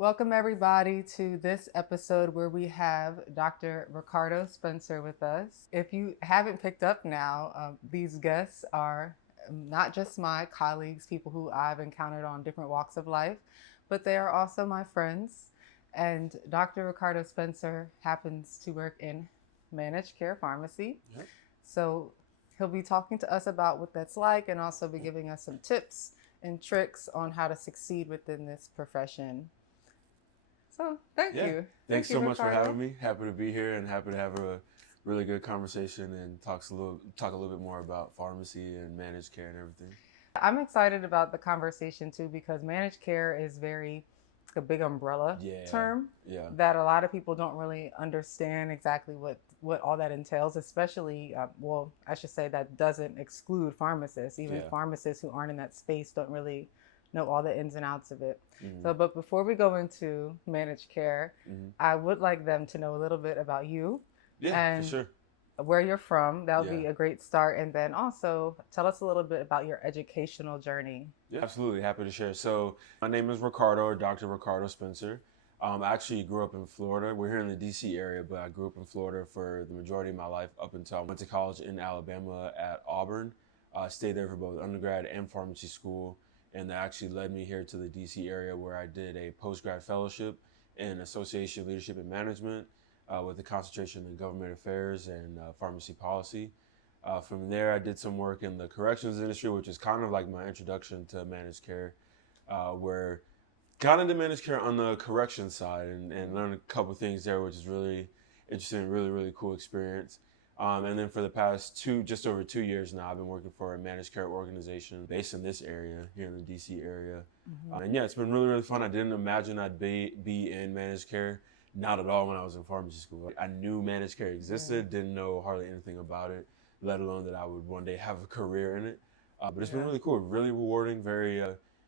Welcome, everybody, to this episode where we have Dr. Ricardo Spencer with us. If you haven't picked up now, these guests are not just my colleagues, people who I've encountered on different walks of life, but they are also my friends. And Dr. Ricardo Spencer happens to work in managed care pharmacy. Yep. So he'll be talking to us about what that's like and also be giving us some tips and tricks on how to succeed within this profession. So thank you. Thanks you, so much for Ricardo. having me. Happy to be here and happy to have a really good conversation and talk a little bit more about pharmacy and managed care and everything. I'm excited about the conversation too because managed care is a big umbrella term that a lot of people don't really understand exactly what all that entails, especially, I should say that doesn't exclude pharmacists. Even pharmacists who aren't in that space don't really know all the ins and outs of it. Mm-hmm. So, but before we go into managed care, I would like them to know a little bit about you. For sure. Where you're from. That would be a great start. And then also tell us a little bit about your educational journey. Yeah, absolutely. Happy to share. So my name is Ricardo, or Dr. Ricardo Spencer. I actually grew up in Florida. We're here in the DC area, but I grew up in Florida for the majority of my life up until I went to college in Alabama at Auburn. I stayed there for both undergrad and pharmacy school. And that actually led me here to the DC area where I did a post-grad fellowship in Association Leadership and Management with a concentration in government affairs and pharmacy policy. From there, I did some work in the corrections industry, which is kind of like my introduction to managed care, where kind of did managed care on the correction side and learned a couple things there, which is really interesting, really cool experience. And then for the past just over 2 years now, I've been working for a managed care organization based in this area, here in the DC area. And it's been really fun. I didn't imagine I'd be in managed care. Not at all when I was in pharmacy school. I knew managed care existed, didn't know hardly anything about it, let alone that I would one day have a career in it. But it's been really cool, really rewarding, very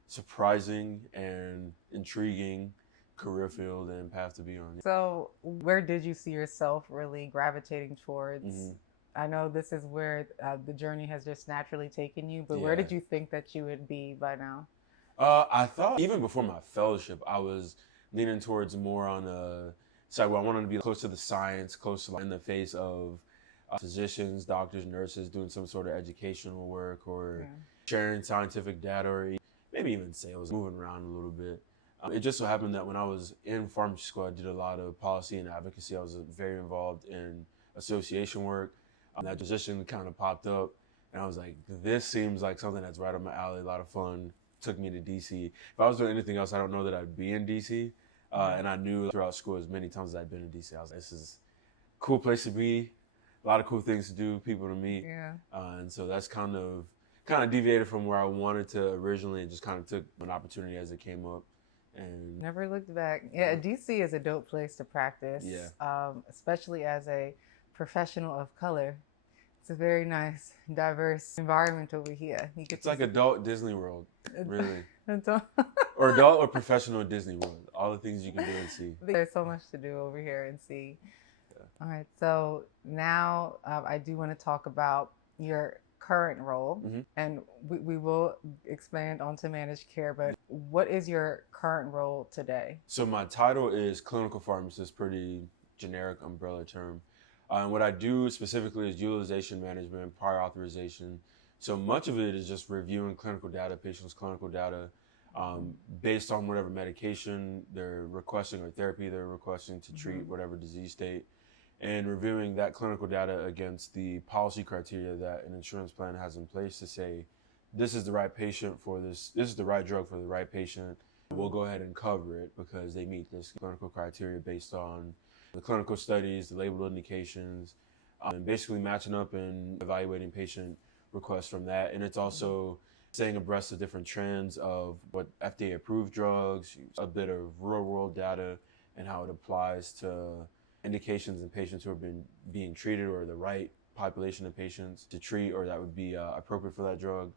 surprising and intriguing career field and path to be on. So where did you see yourself really gravitating towards? I know this is where the journey has just naturally taken you, but where did you think that you would be by now? I thought even before my fellowship, I was leaning towards more on a side where I wanted to be close to the science, close to in the face of physicians, doctors, nurses, doing some sort of educational work or sharing scientific data or maybe even sales, moving around a little bit. It just so happened that when I was in pharmacy school, I did a lot of policy and advocacy. I was very involved in association work. That position kind of popped up, and I was like, this seems like something that's right up my alley, a lot of fun. Took me to DC. If I was doing anything else, I don't know that I'd be in DC. And I knew throughout school as many times as I'd been in DC, I was like, this is a cool place to be, a lot of cool things to do, people to meet. And so that's kind of deviated from where I wanted to originally and just kind of took an opportunity as it came up. And never looked back. DC is a dope place to practice, especially as a professional of color. It's a very nice, diverse environment over here. It's like adult Disney World, really. Or adult or professional Disney World. All the things you can do and see. There's so much to do over here and see. All right, so now I do want to talk about your current role, and we will expand onto managed care, but what is your current role today? So my title is clinical pharmacist, pretty generic umbrella term. And what I do specifically is utilization management, prior authorization. So much of it is just reviewing clinical data, patients' clinical data, based on whatever medication they're requesting or therapy they're requesting to treat whatever disease state, and reviewing that clinical data against the policy criteria that an insurance plan has in place to say, this is the right patient for this is the right drug for the right patient. We'll go ahead and cover it because they meet this clinical criteria based on the clinical studies, the labeled indications, and basically matching up and evaluating patient requests from that. And it's also staying abreast of different trends of what FDA approved drugs, a bit of real world data and how it applies to indications in patients who have been being treated or the right population of patients to treat or that would be appropriate for that drug.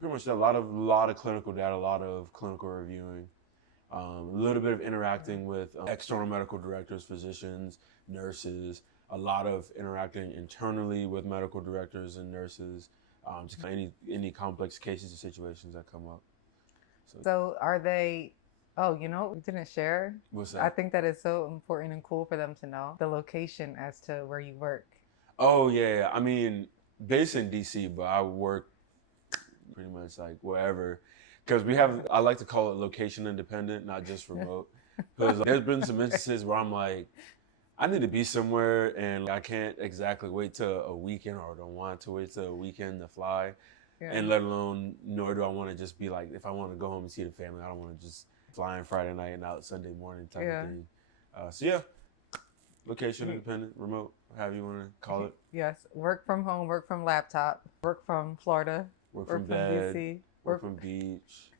Pretty much a lot of clinical data, a lot of clinical reviewing. A little bit of interacting with external medical directors, physicians, nurses, a lot of interacting internally with medical directors and nurses, just any complex cases or situations that come up. So are they Oh, you know, we didn't share. What's I that? think that is so important and cool for them to know the location as to where you work. Oh yeah, I mean, based in DC, but I work pretty much like wherever, because we have. I like to call it location independent, not just remote. Because there's been some instances where I'm like, I need to be somewhere, and I can't exactly wait till a weekend, or don't want to wait till a weekend to fly, Yeah. and let alone, nor do I want to just be like, if I want to go home and see the family, I don't want to just fly in Friday night and out Sunday morning type of Yeah. thing. So yeah, location independent, remote, however you want to call it. Yes. Work from home, work from laptop, work from Florida, Work from work from bed, DC, work from beach,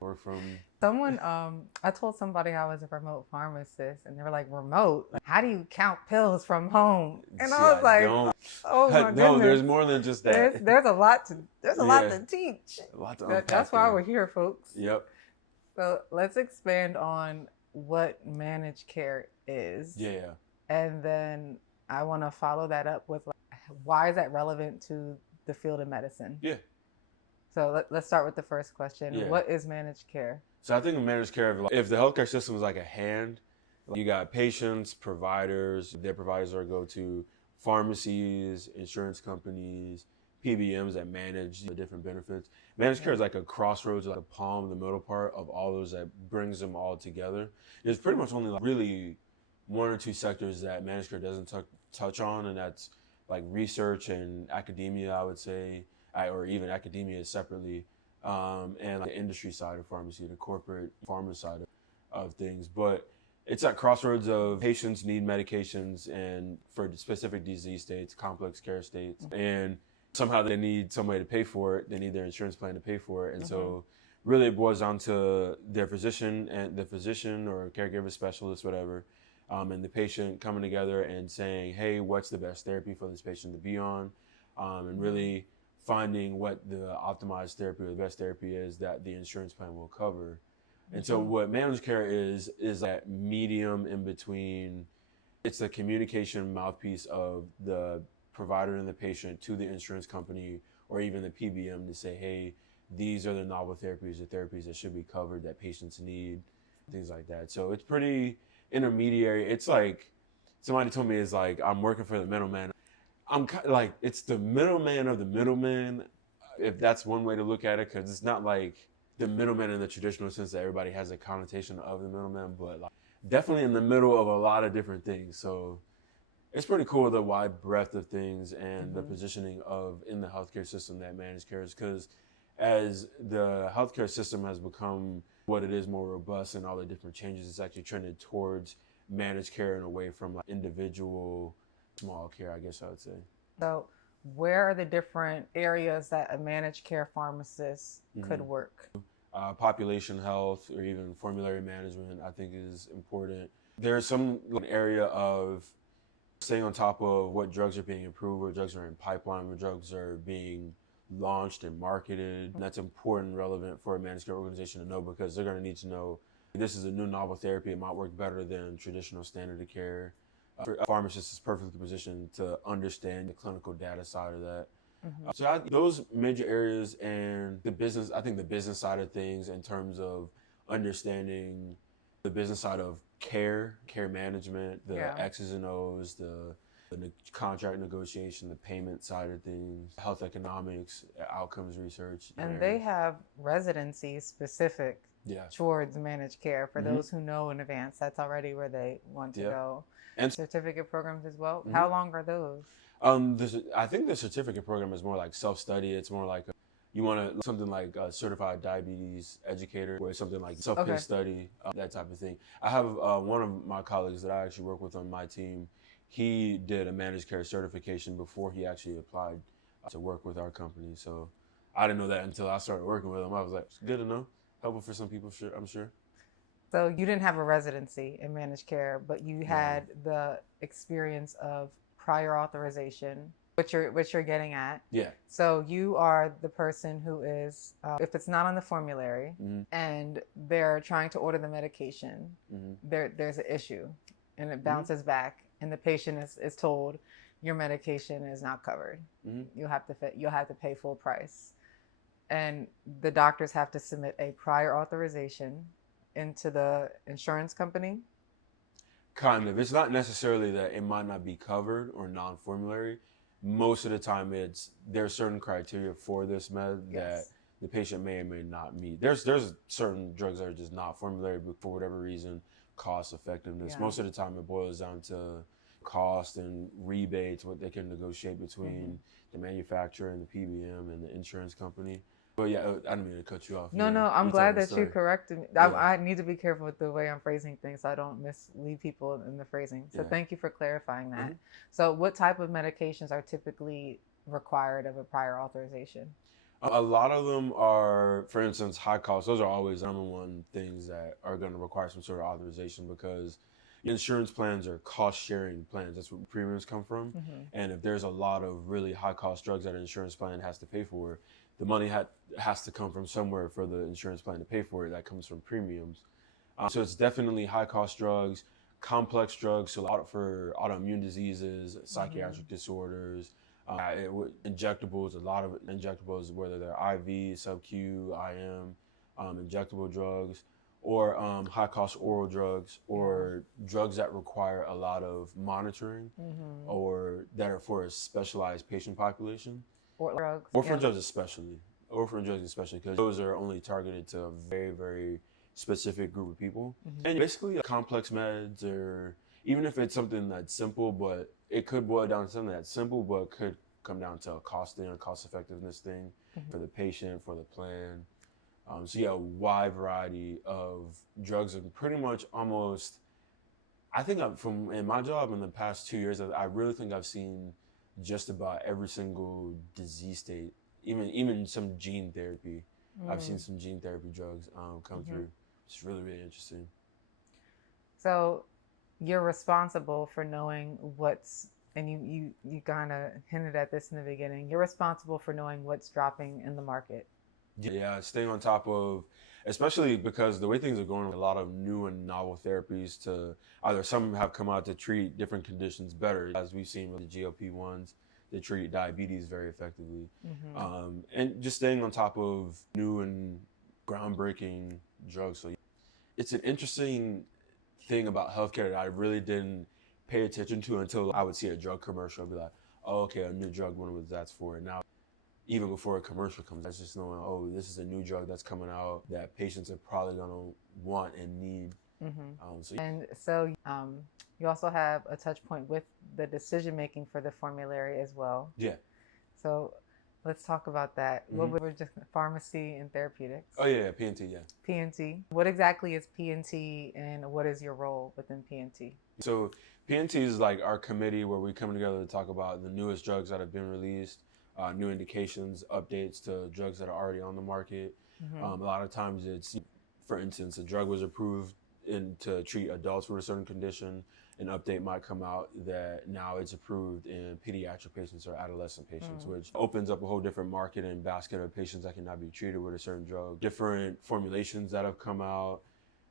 work from. Someone, I told somebody I was a remote pharmacist, and they were like, "Remote? How do you count pills from home?" And See, I was I like, don't. "Oh my No, goodness, there's more than just that. there's a lot to Yeah, teach." a lot to unpack That's why there. we're here, folks. Yep. So let's expand on what managed care is, Yeah. and then I want to follow that up with like, why is that relevant to the field of medicine? Yeah. So let's start with the first question. Yeah. What is managed care? So I think of managed care, if the healthcare system is like a hand, you got patients, providers, their providers are go to pharmacies, insurance companies, PBMs that manage the different benefits. Managed care is like a crossroads, like a palm, the middle part of all those that brings them all together. There's pretty much only like really one or two sectors that managed care doesn't touch on, and that's like research and academia, I would say, or even academia separately, and like the industry side of pharmacy, the corporate pharma side of things. But it's at crossroads of patients need medications and for specific disease states, complex care states, and somehow they need somebody to pay for it. They need their insurance plan to pay for it, and so really it boils down to their physician and the physician or caregiver specialist, whatever, and the patient coming together and saying, "Hey, what's the best therapy for this patient to be on?" And really finding what the optimized therapy or the best therapy is that the insurance plan will cover. And so what managed care is that medium in between. It's the communication mouthpiece of the provider and the patient to the insurance company or even the PBM to say, hey, these are the novel therapies, the therapies that should be covered that patients need, things like that. So it's pretty intermediary. It's like somebody told me, it's like I'm working for the middleman. I'm kind of like, it's the middleman of the middleman, if that's one way to look at it, because it's not like the middleman in the traditional sense that everybody has a connotation of the middleman, but like definitely in the middle of a lot of different things. So it's pretty cool, the wide breadth of things and the positioning of in the healthcare system that managed care is, because as the healthcare system has become what it is, more robust and all the different changes, it's actually trended towards managed care and away from like individual small care, I guess I would say. So, where are the different areas that a managed care pharmacist could work? Population health or even formulary management, I think, is important. There's some area of staying on top of what drugs are being approved, what drugs are in pipeline, what drugs are being launched and marketed. And that's important, relevant for a managed care organization to know, because they're going to need to know this is a new novel therapy. It might work better than traditional standard of care. A pharmacist is perfectly positioned to understand the clinical data side of that. Those major areas and the business, I think the business side of things in terms of understanding the business side of care management, the X's and O's, the contract negotiation, the payment side of things, health economics, outcomes research. And they have residencies specific towards managed care for those who know in advance. That's already where they want to go. And certificate programs as well. How long are those? I think the certificate program is more like self-study. It's more like you want to something like a certified diabetes educator, or something like self-paced study, that type of thing. I have one of my colleagues that I actually work with on my team. He did a managed care certification before he actually applied to work with our company. So I didn't know that until I started working with him. I was like, it's good to know. Helpful for some people, sure, I'm sure. So you didn't have a residency in managed care, but you had the experience of prior authorization, which you're getting at. Yeah. So you are the person who is, if it's not on the formulary and they're trying to order the medication, there's an issue, and it bounces back, and the patient is told your medication is not covered. You'll have to pay full price, and the doctors have to submit a prior authorization into the insurance company? Kind of. It's not necessarily that it might not be covered or non-formulary. Most of the time, there's certain criteria for this med that Yes. the patient may or may not meet. There's certain drugs that are just not formulary, but for whatever reason, cost effectiveness. Yeah. Most of the time, it boils down to cost and rebates, what they can negotiate between the manufacturer and the PBM and the insurance company. But yeah, I didn't mean to cut you off. No, I'm glad that you corrected me. I need to be careful with the way I'm phrasing things so I don't mislead people in the phrasing. So thank you for clarifying that. So what type of medications are typically required of a prior authorization? A lot of them are, for instance, high cost. Those are always the number one things that are going to require some sort of authorization because insurance plans are cost sharing plans. That's where premiums come from. And if there's a lot of really high cost drugs that an insurance plan has to pay for, the money has to come from somewhere for the insurance plan to pay for it. That comes from premiums. So it's definitely high cost drugs, complex drugs, so a lot for autoimmune diseases, psychiatric disorders, injectables, a lot of injectables, whether they're IV, sub-Q, IM, injectable drugs, or high cost oral drugs, or drugs that require a lot of monitoring, or that are for a specialized patient population. Orphan drugs especially. Orphan drugs especially because those are only targeted to a very, very specific group of people. And basically complex meds, or even if it's something that's simple, but it could boil down to something that's simple, but could come down to a cost thing, a cost effectiveness thing for the patient, for the plan. So yeah, a wide variety of drugs and pretty much almost, I think in my job in the past 2 years, I really think I've seen just about every single disease state, even some gene therapy. I've seen some gene therapy drugs come through. It's really, really interesting. So you're responsible for knowing and you kind of hinted at this in the beginning, you're responsible for knowing what's dropping in the market. Yeah, staying on top of, especially because the way things are going, a lot of new and novel therapies to either some have come out to treat different conditions better, as we've seen with the GLP-1s, they treat diabetes very effectively. And just staying on top of new and groundbreaking drugs. So it's an interesting thing about healthcare that I really didn't pay attention to until I would see a drug commercial and be like, oh, okay, a new drug, wonder what that's for. And now, even before a commercial comes, that's just knowing, oh, this is a new drug that's coming out that patients are probably going to want and need. So you also have a touch point with the decision making for the formulary as well. Yeah. So let's talk about that. What were just pharmacy and therapeutics? Oh yeah, P&T, yeah. P&T. What exactly is P&T and what is your role within P&T? So P&T is like our committee where we come together to talk about the newest drugs that have been released, new indications, updates to drugs that are already on the market. A lot of times it's, for instance, a drug was approved to treat adults with a certain condition. An update might come out that now it's approved in pediatric patients or adolescent patients, which opens up a whole different market and basket of patients that cannot be treated with a certain drug. Different formulations that have come out,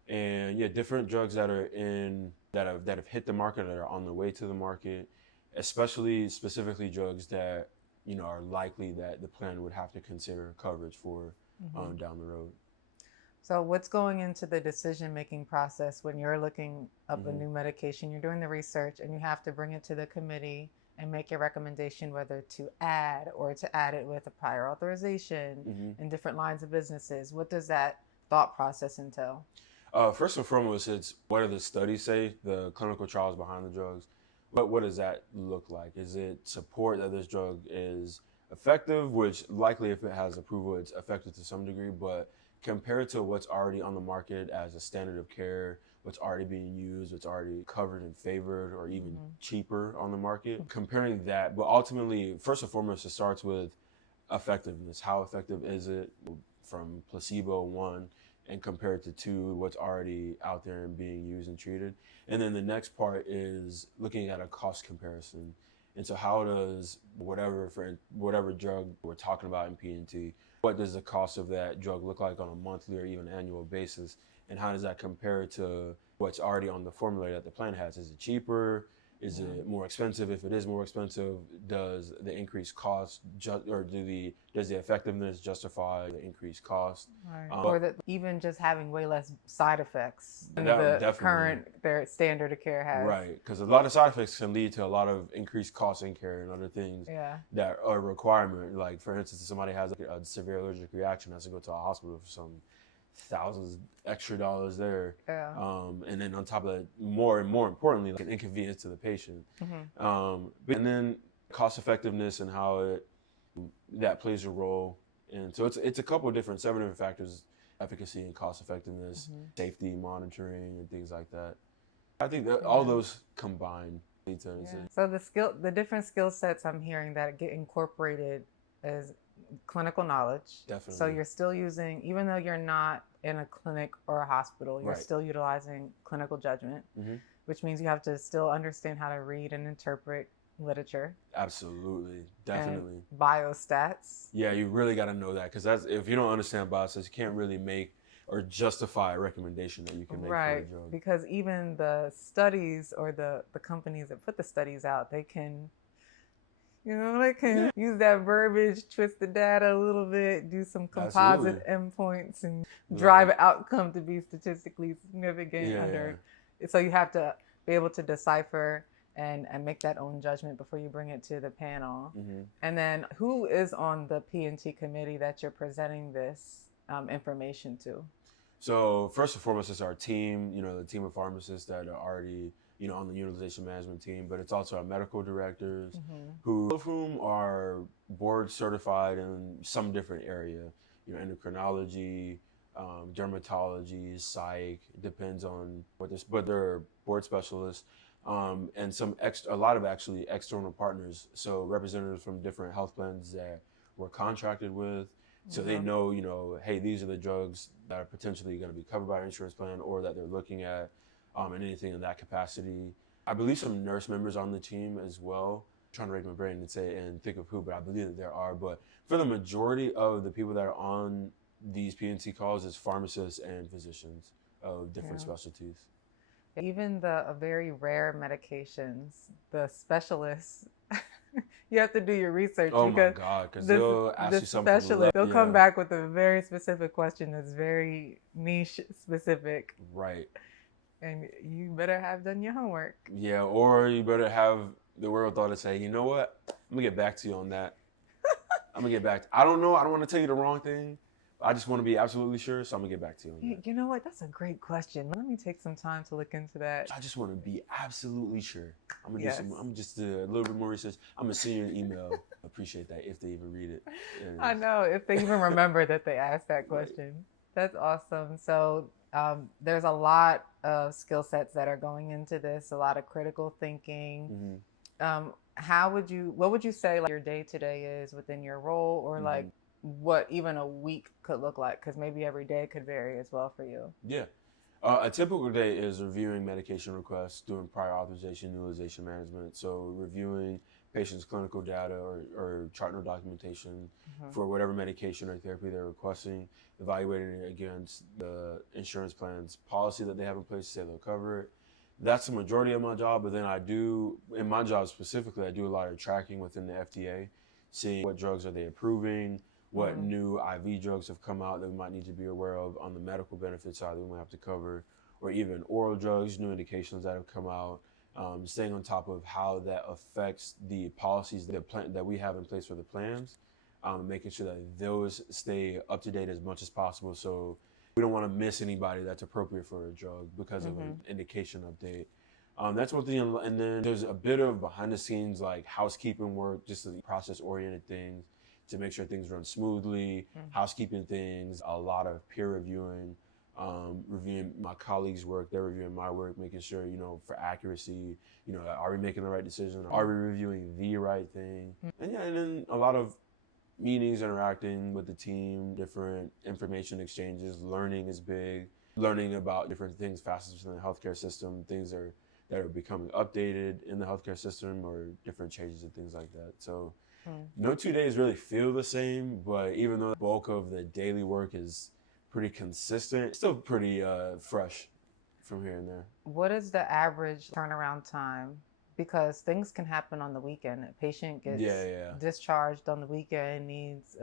and yeah, different drugs that are that have hit the market, that are on the way to the market, specifically drugs that are likely that the plan would have to consider coverage for down the road. So what's going into the decision-making process when you're looking up a new medication? You're doing the research and you have to bring it to the committee and make a recommendation whether to add it with a prior authorization in different lines of businesses. What does that thought process entail? First and foremost, it's what do the studies say, the clinical trials behind the drugs. What does that look like? Is it support that this drug is effective, which likely if it has approval, it's effective to some degree, but compared to what's already on the market as a standard of care, what's already being used, what's already covered and favored or even cheaper on the market, comparing that. But ultimately, first and foremost, it starts with effectiveness. How effective is it from placebo, one, and compared to two, what's already out there and being used and treated. And then the next part is looking at a cost comparison. And so how does whatever drug we're talking about in P&T, what does the cost of that drug look like on a monthly or even annual basis? And how does that compare to what's already on the formulary that the plan has? Is it cheaper? Is it more expensive? If it is more expensive, does the increased cost does the effectiveness justify the increased cost? Right. Or that even just having way less side effects than That the definitely current their standard of care has. Right, because a lot of side effects can lead to a lot of increased costs in care and other things that are a requirement. Like, for instance, if somebody has a severe allergic reaction, has to go to a hospital for some thousands extra dollars there. And then on top of that, more and more importantly, like an inconvenience to the patient. And then cost effectiveness and how that plays a role. And so it's a couple of 7 different factors: efficacy and cost effectiveness, safety monitoring, and things like that. I think that all those combined. So the different skill sets I'm hearing that get incorporated is clinical knowledge. Definitely. So you're still using, even though you're not in a clinic or a hospital, you're still utilizing clinical judgment, which means you have to still understand how to read and interpret literature. Absolutely, definitely. And biostats. Yeah, you really got to know that, because if you don't understand biostats, you can't really make or justify a recommendation that you can make for a drug. Because even the studies or the companies that put the studies out, they can, use that verbiage, twist the data a little bit, do some composite endpoints, and drive an outcome to be statistically significant. So you have to be able to decipher and make that own judgment before you bring it to the panel. And then who is on the P&T committee that you're presenting this information to? So first and foremost, it's our team, the team of pharmacists that are already, on the utilization management team, but it's also our medical directors, all of whom are board certified in some different area, endocrinology, dermatology, psych, depends on but they're board specialists, and a lot of actually external partners. So representatives from different health plans that we're contracted with. So they know, hey, these are the drugs that are potentially going to be covered by our insurance plan or that they're looking at, and anything in that capacity. I believe some nurse members on the team as well. I'm trying to rack my brain and think of who, but I believe that there are. But for the majority of the people that are on these P&T calls is pharmacists and physicians of different specialties. Even the very rare medications, the specialists, you have to do your research. Oh my God, because they'll ask you something. They'll come back with a very specific question that's very niche specific. Right. And you better have done your homework. Yeah, or you better have the wherewithal to say, you know what? I'm going to get back to you on that. I don't know. I don't want to tell you the wrong thing. I just want to be absolutely sure, so I'm going to get back to you on that. You know what? That's a great question. Let me take some time to look into that. I just want to be absolutely sure. I'm going to just do a little bit more research. I'm going to send you an email. I appreciate that if they even read it. I know, if they even remember that they asked that question. Right. That's awesome. So there's a lot of skill sets that are going into this, a lot of critical thinking. What would you say your day-to-day is within your role, or like what even a week could look like? Because maybe every day could vary as well for you. Yeah. A typical day is reviewing medication requests, doing prior authorization, utilization management. So reviewing patients' clinical data or chart note documentation for whatever medication or therapy they're requesting, evaluating it against the insurance plan's policy that they have in place to say they'll cover it. That's the majority of my job, but then in my job specifically, I do a lot of tracking within the FDA, seeing what drugs are they approving, what new IV drugs have come out that we might need to be aware of on the medical benefit side that we might have to cover, or even oral drugs, new indications that have come out, staying on top of how that affects the policies that we have in place for the plans, making sure that those stay up to date as much as possible. So we don't want to miss anybody that's appropriate for a drug because of an indication update. That's one thing. And then there's a bit of behind the scenes like housekeeping work, just the process oriented things to make sure things run smoothly, housekeeping things, a lot of peer reviewing, reviewing my colleagues' work, they're reviewing my work, making sure, for accuracy, are we making the right decision? Are we reviewing the right thing? And then a lot of meetings, interacting with the team, different information exchanges, learning is big, learning about different things, facets in the healthcare system, things that are becoming updated in the healthcare system, or different changes and things like that. So no 2 days really feel the same, but even though the bulk of the daily work is pretty consistent, it's still pretty fresh from here and there. What is the average turnaround time because things can happen on the weekend. A patient gets discharged on the weekend, needs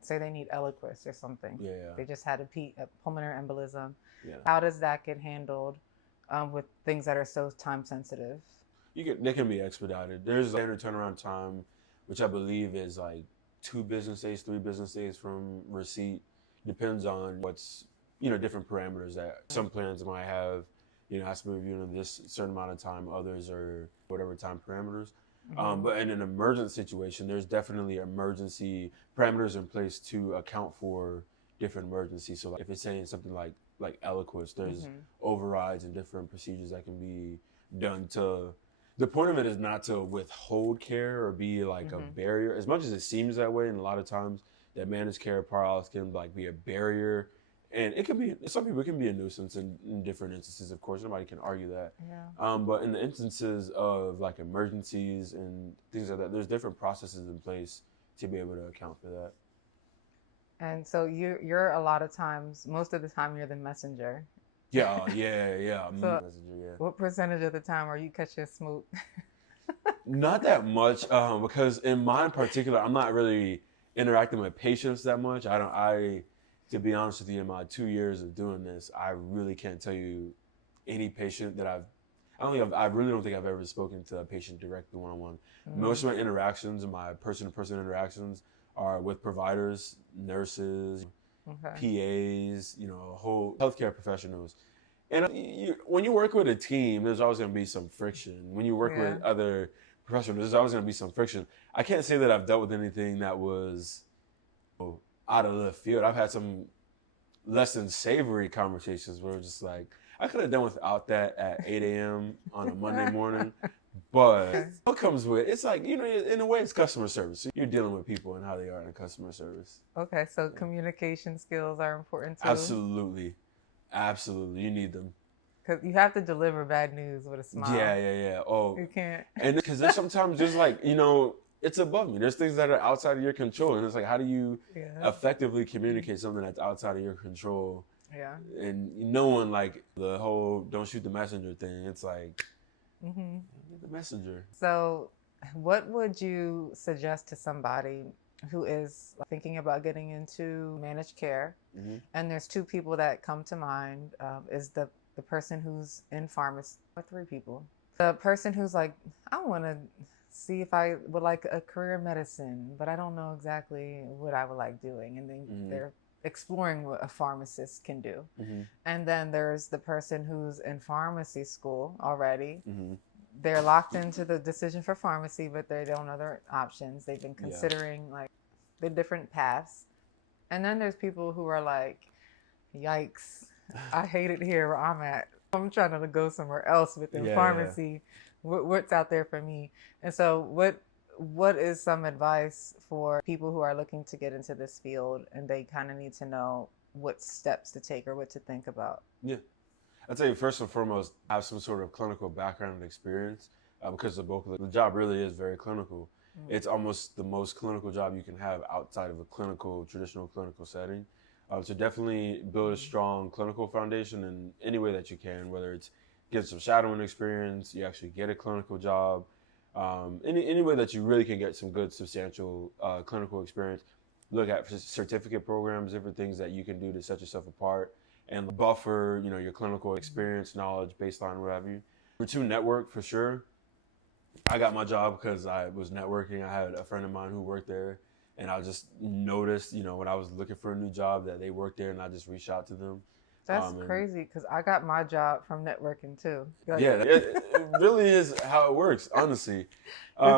say they need Eliquis or something. They just had a pulmonary embolism. How does that get handled with things that are so time sensitive? They can be expedited. There's a standard turnaround time, which I believe is like 2 business days, 3 business days from receipt. Depends on what's, different parameters that some plans might have, has to be reviewed in this certain amount of time. Others are whatever time parameters. But in an emergent situation, there's definitely emergency parameters in place to account for different emergencies. So like if it's saying something like Eliquis, there's overrides and different procedures that can be done to. The point of it is not to withhold care or be like a barrier, as much as it seems that way. And a lot of times that managed care paralysis can like be a barrier, and it can be, some people, it can be a nuisance in different instances. Of course, nobody can argue that. But in the instances of like emergencies and things like that, there's different processes in place to be able to account for that. And so you're a lot of times, most of the time, you're the messenger. Yeah. So what percentage of the are you catch your smoke? Not that much, because in mine particular, I'm not really interacting with patients that much. To be honest with you, in my 2 years of doing this, I really can't tell you any patient that I really don't think I've ever spoken to a patient directly one-on-one. Most of my interactions, my person-to-person interactions, are with providers, nurses, PAs, whole healthcare professionals. And when you work with a team, there's always going to be some friction. When you work with other professionals, there's always going to be some friction. I can't say that I've dealt with anything that was out of left field. I've had some less than savory conversations where it's just like, I could have done without that at 8 a.m. on a Monday morning. But what comes with it's like, in a way, it's customer service. You're dealing with people and how they are in customer service. Okay, so communication skills are important too. Absolutely, you need them. Because you have to deliver bad news with a smile. Yeah. Oh, you can't. And because there's sometimes just like it's above me. There's things that are outside of your control, and it's like, how do you effectively communicate something that's outside of your control? Yeah. And no one, like the whole "don't shoot the messenger" thing. It's like. The messenger. So what would you suggest to somebody who is thinking about getting into managed care? And there's 2 people that come to mind. Is the person who's in pharmacy, or 3 people. The person who's like, I want to see if I would like a career in medicine, but I don't know exactly what I would like doing. And then they're exploring what a pharmacist can do. And then there's the person who's in pharmacy school already. They're locked into the decision for pharmacy, but they don't know their options. They've been considering like the different paths. And then there's people who are like, yikes, I hate it here where I'm at. I'm trying to go somewhere else within pharmacy. What's out there for me? And so what is some advice for people who are looking to get into this field and they kind of need to know what steps to take or what to think about? Yeah. I'd say first and foremost, have some sort of clinical background and experience, because the bulk of the job really is very clinical. It's almost the most clinical job you can have outside of a traditional clinical setting. So definitely build a strong clinical foundation in any way that you can, whether it's get some shadowing experience, you actually get a clinical job, any way that you really can get some good, substantial clinical experience. Look at certificate programs, different things that you can do to set yourself apart and buffer, your clinical experience, knowledge, baseline, what have you. Number 2, network for sure. I got my job because I was networking. I had a friend of mine who worked there, and I just noticed, when I was looking for a new job that they worked there, and I just reached out to them. That's crazy, because I got my job from networking too. It really is how it works, honestly.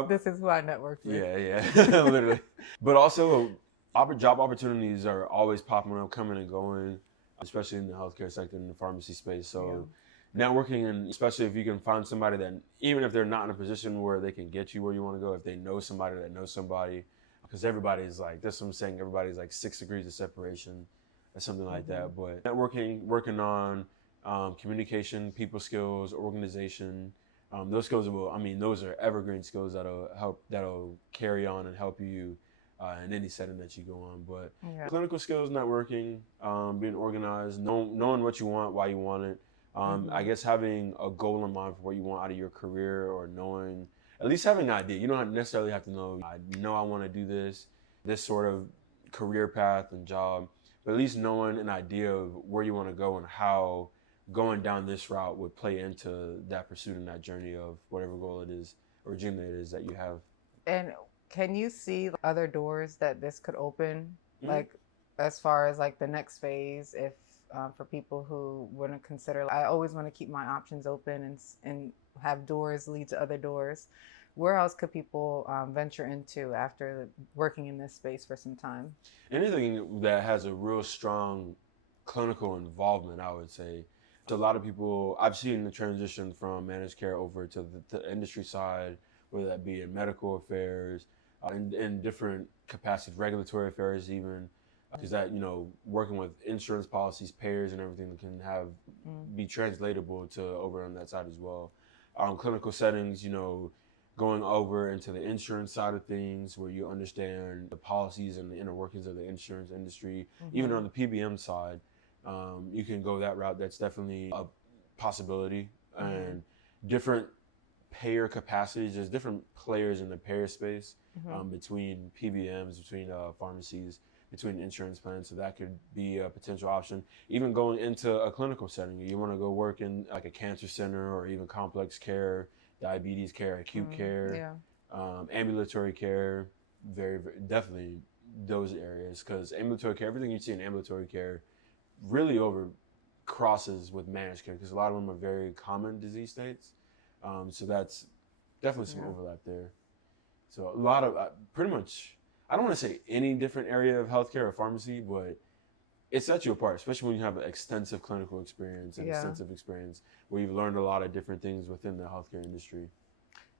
This is who I networked with. Yeah, literally. But also, job opportunities are always popping up, coming and going, especially in the healthcare sector, in the pharmacy space. So networking, and especially if you can find somebody that, even if they're not in a position where they can get you where you want to go, if they know somebody that knows somebody, because everybody's like, that's what I'm saying, everybody's like 6 degrees of separation or something like that. But networking, working on communication, people skills, organization, those skills those are evergreen skills that'll carry on and help you in any setting that you go on. But clinical skills, networking, being organized, knowing what you want, why you want it, I guess having a goal in mind for what you want out of your career, or knowing, at least having an idea. You don't necessarily have to know, I know I want to do this sort of career path and job, but at least knowing an idea of where you want to go and how going down this route would play into that pursuit and that journey of whatever goal it is or dream that it is that you have. And can you see other doors that this could open, Mm-hmm. like as far as like the next phase, if for people who wouldn't consider, I always want to keep my options open and have doors lead to other doors. Where else could people venture into after working in this space for some time? Anything that has a real strong clinical involvement, I would say. So a lot of people, I've seen the transition from managed care over to the industry side, whether that be in medical affairs, in different capacities, regulatory affairs even, because that, working with insurance policies, payers and everything can be translatable to over on that side as well. Clinical settings, going over into the insurance side of things where you understand the policies and the inner workings of the insurance industry. Even on the PBM side, you can go that route. That's definitely a possibility. And different payer capacities, there's different players in the payer space, between PBMs, between pharmacies, between insurance plans. So that could be a potential option. Even going into a clinical setting, you want to go work in like a cancer center or even complex care, diabetes care, acute care, ambulatory care, very, very definitely those areas, because ambulatory care, everything you see in ambulatory care really over crosses with managed care, because a lot of them are very common disease states. So that's definitely some overlap there. So a lot of pretty much, I don't want to say any different area of healthcare or pharmacy, but it sets you apart, especially when you have extensive clinical experience and extensive experience where you've learned a lot of different things within the healthcare industry.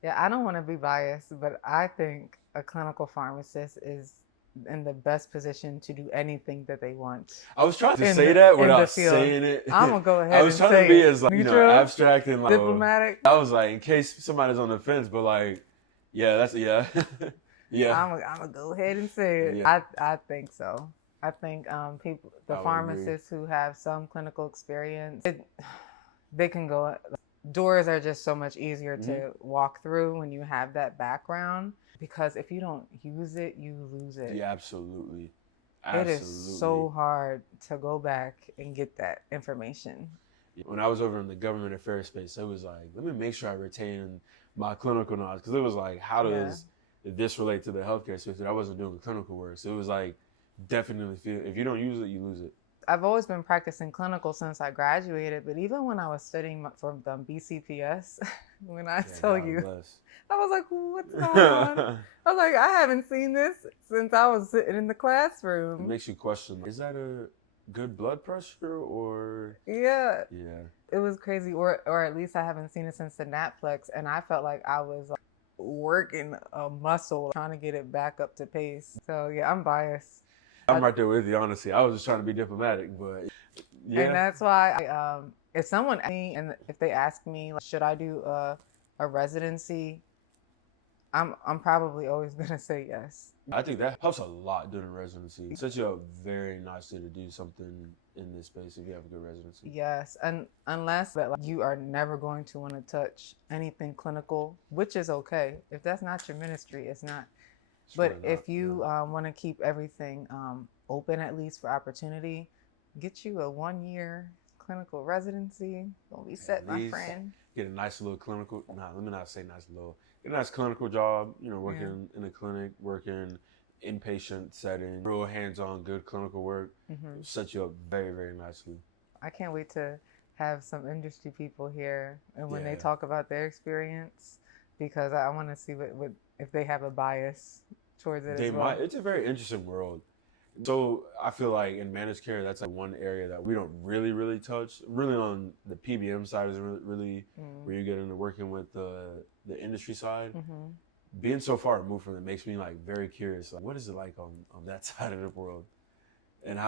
Yeah, I don't want to be biased, but I think a clinical pharmacist is in the best position to do anything that they want. I was trying to say that without saying it. I'm gonna go ahead. I was trying to be as abstract and diplomatic. I was like, in case somebody's on the fence, but like, yeah. I'm gonna go ahead and say it. Yeah. I think so. I think the pharmacists who have some clinical experience, they can go. Doors are just so much easier to walk through when you have that background, because if you don't use it, you lose it. Yeah, absolutely. It is so hard to go back and get that information. When I was over in the government affairs space, it was like, let me make sure I retain my clinical knowledge, because it was like, how does this relate to the healthcare space? I wasn't doing clinical work, so it was like, definitely feel if you don't use it, you lose it. I've always been practicing clinical since I graduated, but even when I was studying for the BCPS, when I tell you, I was like, what's going on? I was like, I haven't seen this since I was sitting in the classroom. It makes you question, is that a good blood pressure or? Yeah. It was crazy, or at least I haven't seen it since the Naplex, and I felt like I was working a muscle trying to get it back up to pace. So yeah, I'm biased. I'm right there with you, honestly. I was just trying to be diplomatic, but yeah. And that's why if someone asked me, and if they ask me, like, should I do a residency, I'm probably always gonna say yes. I think that helps a lot during residency. It sets you up very nicely to do something in this space if you have a good residency. Yes, and unless you are never going to want to touch anything clinical, which is okay. If that's not your ministry, it's not. But if you want to keep everything open, at least for opportunity, get you a 1-year clinical residency. Don't be set, my friend. Get a nice little clinical, let me not say nice little, get a nice clinical job, working in a clinic, working inpatient setting, real hands-on, good clinical work, set you up very, very nicely. I can't wait to have some industry people here, and when they talk about their experience, because I want to see what if they have a bias towards it as well. It's a very interesting world. So I feel like in managed care, that's like one area that we don't really, really touch. Really on the PBM side is really where you get into working with the industry side. Being so far removed from it makes me like very curious. Like, what is it like on that side of the world? And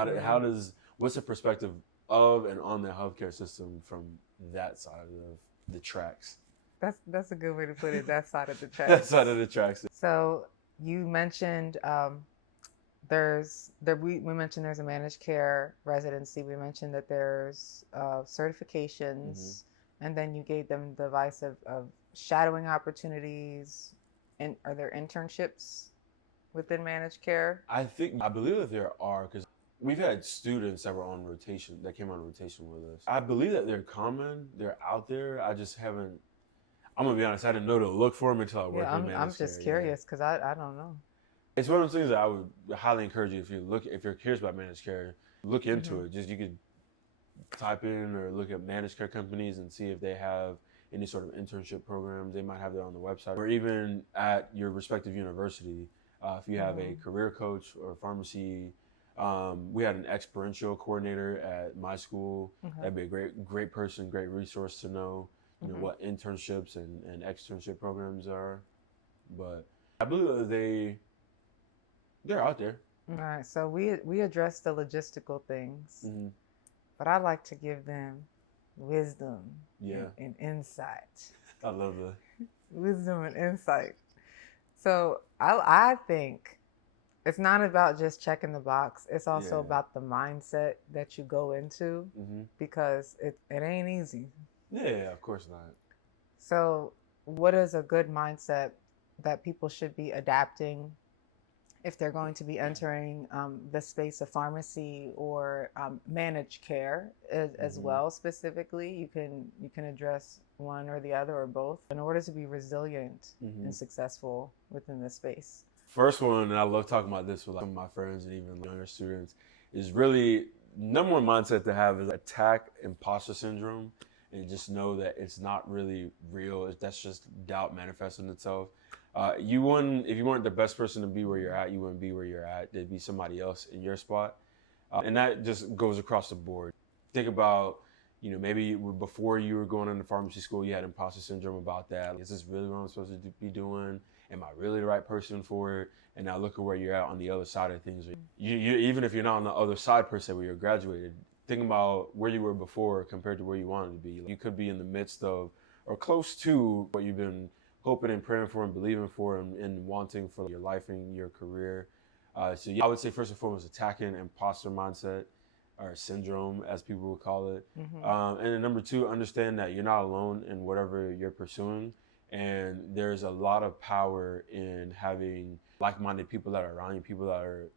what's the perspective of and on the healthcare system from that side of the tracks? That's a good way to put it. That side of the tracks. That side of the tracks. So you mentioned we mentioned there's a managed care residency. We mentioned that there's Mm-hmm. certifications, and then you gave them the advice of shadowing opportunities. And are there internships within managed care? I believe that there are, because we've had students that were on rotation, that came on rotation with us. I believe that they're common, they're out there. I just haven't, I'm gonna be honest, I didn't know to look for them until I Yeah, worked in I'm managed just care. Yeah. curious because I don't know. It's one of those things that I would highly encourage you, if you're curious about managed care, look into Hmm. it. Just you could type in or look at managed care companies and see if they have any sort of internship programs. They might have that on the website, or even at your respective university. If you have a Hmm. career coach or a pharmacy, we had an experiential coordinator at my school. Okay. That'd be a great person, great resource to know. You know Hmm. what internships and externship programs are. But I believe that they're out there. All right. So we addressed the logistical things, Hmm. but I like to give them wisdom Yeah, and insight. I love that. Wisdom and insight. So I think it's not about just checking the box. It's also Yeah. about the mindset that you go into Hmm. because it ain't easy. Yeah, of course not. So what is a good mindset that people should be adapting if they're going to be entering the space of pharmacy or managed care as Hmm. well? Specifically, you can address one or the other or both in order to be resilient Hmm. and successful within this space. First one, and I love talking about this with some of my friends and even younger students, is really number one mindset to have is attack imposter syndrome and just know that it's not really real. That's just doubt manifesting itself. You wouldn't, if you weren't the best person to be where you're at, you wouldn't be where you're at. There'd be somebody else in your spot. And that just goes across the board. Think about, maybe before you were going into pharmacy school, you had imposter syndrome about that. Is this really what I'm supposed to be doing? Am I really the right person for it? And now look at where you're at on the other side of things. You even if you're not on the other side per se, where you're graduated, think about where you were before compared to where you wanted to be. You could be in the midst of or close to what you've been hoping and praying for and believing for and wanting for your life and your career. So yeah, I would say first and foremost, attacking imposter mindset or syndrome, as people would call it. Mm-hmm. And then number two, understand that you're not alone in whatever you're pursuing. And there's a lot of power in having like-minded people that are around you, people that are,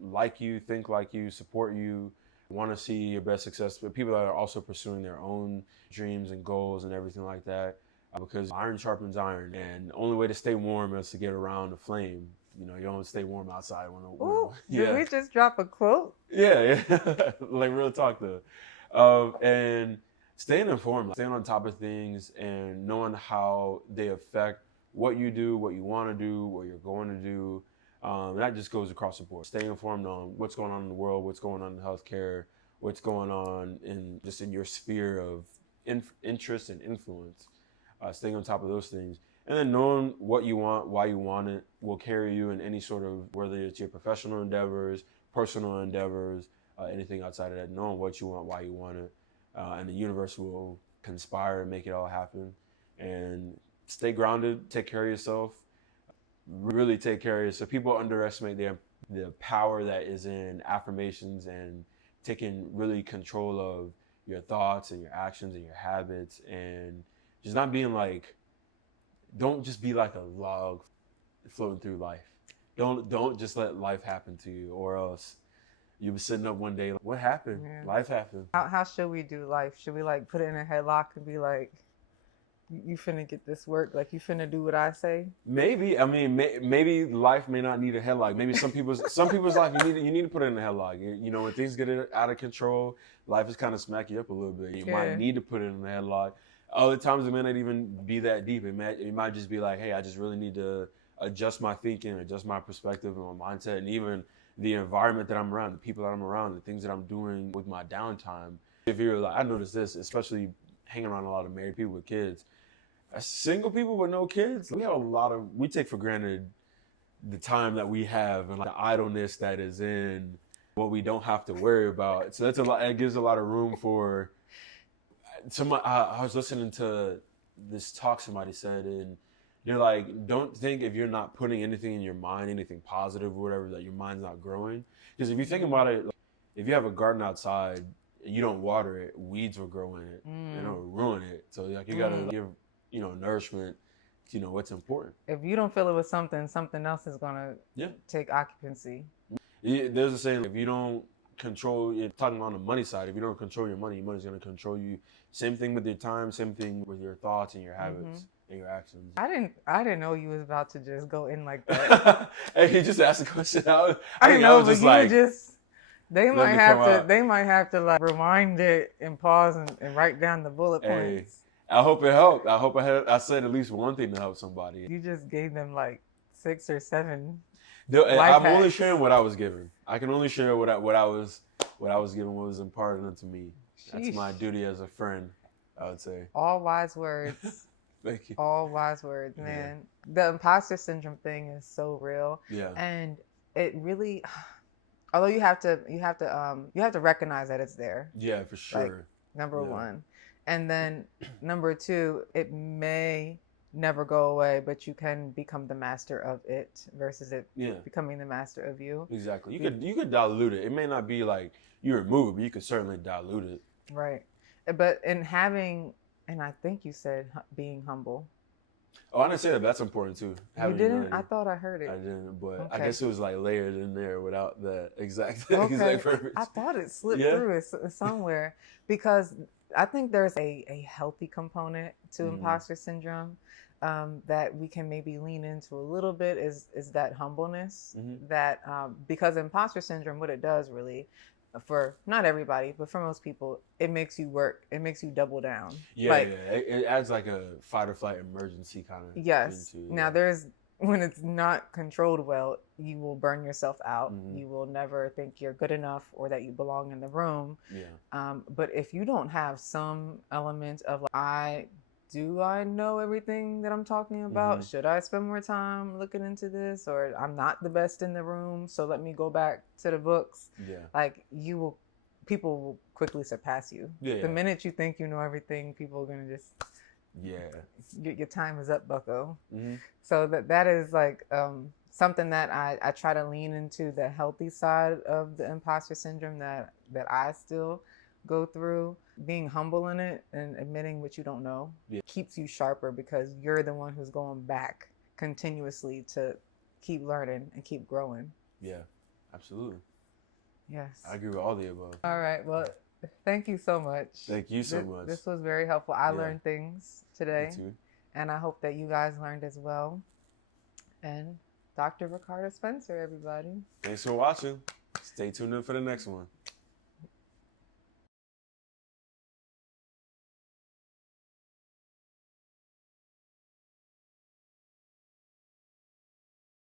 like you, think like you, support you, want to see your best success, but people that are also pursuing their own dreams and goals and everything like that. Because iron sharpens iron, and the only way to stay warm is to get around the flame. You don't stay warm outside Ooh, did yeah. we just drop a quote? Yeah, yeah. Like real talk though. And staying informed, like, staying on top of things and knowing how they affect what you do, what you want to do, what you're going to do. That just goes across the board. Staying informed on what's going on in the world, what's going on in healthcare, what's going on in your sphere of interest and influence. Staying on top of those things. And then knowing what you want, why you want it, will carry you in any sort of, whether it's your professional endeavors, personal endeavors, anything outside of that, knowing what you want, why you want it. And the universe will conspire and make it all happen. And stay grounded, take care of yourself, really take care of yourself. People underestimate the power that is in affirmations and taking really control of your thoughts and your actions and your habits and just not being like, don't just be like a log floating through life. Don't just let life happen to you, or else you'll be sitting up one day like, what happened? Yeah. Life happened. How should we do life? Should we like put it in a headlock and be like, you finna get this work, like you finna do what I say? Maybe, I mean, maybe life may not need a headlock. Maybe some people's life you need to put it in a headlock. When things get out of control, life is kind of smack you up a little bit. You might Yeah. need to put it in a headlock. Other times it may not even be that deep. It might just be like, hey, I just really need to adjust my thinking, adjust my perspective and my mindset, and even the environment that I'm around, the people that I'm around, the things that I'm doing with my downtime. If you're like, I noticed this, especially hanging around a lot of married people with kids. As single people with no kids, we take for granted the time that we have and like the idleness that is in what we don't have to worry about. So that's a lot. It gives a lot of room for I was listening to this talk somebody said, and They're like, don't think if you're not putting anything in your mind, anything positive or whatever, that your mind's not growing. Because if you think about it, like, if you have a garden outside and you don't water it, weeds will grow in it and it'll ruin it. So like you gotta give, nourishment, what's important. If you don't fill it with something, something else is gonna take occupancy. There's a saying, if you don't control, you're talking on the money side, if you don't control your money, your money's gonna control you. Same thing with your time, same thing with your thoughts and your habits. And your actions. I didn't know you was about to just go in like that. Hey, he just asked a question. I know, but just you like, just they might have to like rewind it and pause and write down the bullet points. I hope it helped. I said at least one thing to help somebody. You just gave them like 6 or 7. I'm only sharing what I was given. I can only share what I was given, what was imparted unto me. Sheesh. That's my duty as a friend, I would say. All wise words. Thank you. All wise words, man. Yeah. The imposter syndrome thing is so real. Yeah. And it really, although you have to recognize that it's there. Yeah, for sure. Like, number one. And then number 2, it may never go away, but you can become the master of it versus it becoming the master of you. Exactly. You could dilute it. It may not be like you remove it, but you could certainly dilute it. Right. But in having, and I think you said being humble. Oh, I didn't say that. But that's important too. You didn't? I thought I heard it. I didn't, but I guess it was like layered in there without the exact verbiage. I thought it slipped through somewhere because I think there's a healthy component to imposter syndrome that we can maybe lean into a little bit is that humbleness. That because imposter syndrome, what it does really, for not everybody, but for most people, it makes you work. It makes you double down. It adds like a fight or flight emergency kind of. Yes. Now when it's not controlled well, you will burn yourself out. You will never think you're good enough or that you belong in the room. But if you don't have some element of like, do I know everything that I'm talking about? Should I spend more time looking into this? Or I'm not the best in the room, so let me go back to the books. Like people will quickly surpass you. The minute you think you know everything, people are gonna just your time is up, bucko. So that is like something that I try to lean into, the healthy side of the imposter syndrome that I still go through. Being humble in it and admitting what you don't know keeps you sharper because you're the one who's going back continuously to keep learning and keep growing. Yeah, absolutely. Yes. I agree with all the above. All right. Well, thank you so much. Thank you so much. This was very helpful. I learned things today. Me too. And I hope that you guys learned as well. And Dr. Ricardo Spencer, everybody. Thanks for watching. Stay tuned in for the next one.